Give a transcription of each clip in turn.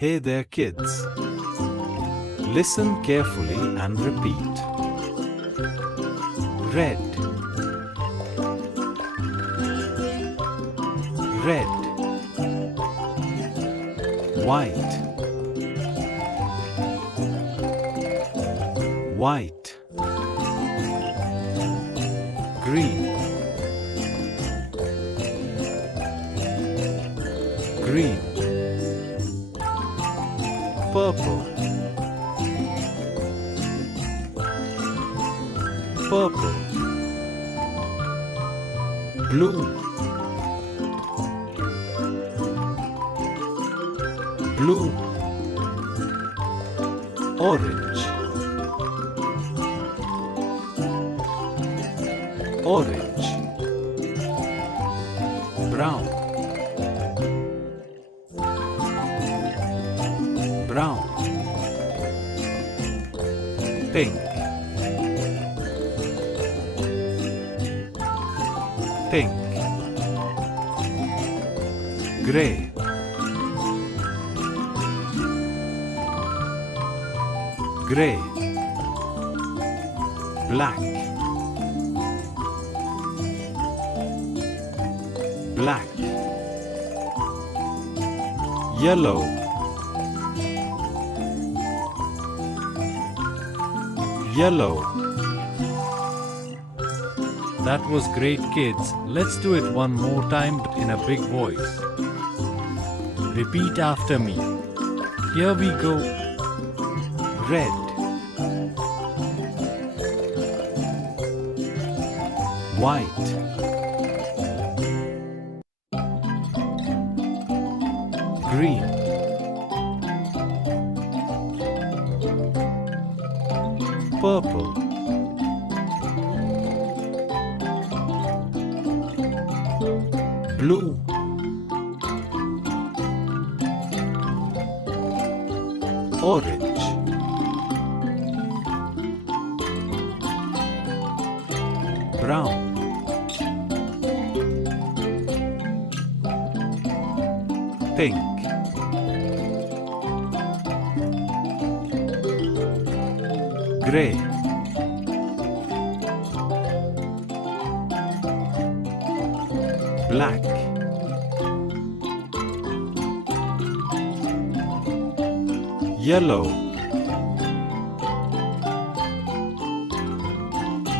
Hey there, kids. Listen carefully and repeat. Red, red. White, white. Green, green. Purple, purple. Blue, blue. Orange, orange. Brown, brown. Pink, pink. Gray, gray. Black, black. Yellow, yellow. That was great, kids. Let's do it one more time but in a big voice. Repeat after me. Here we go. Red, white, green, purple, blue, orange, brown, pink, gray, black, yellow.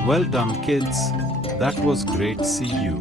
Well done, kids. That was great. See you.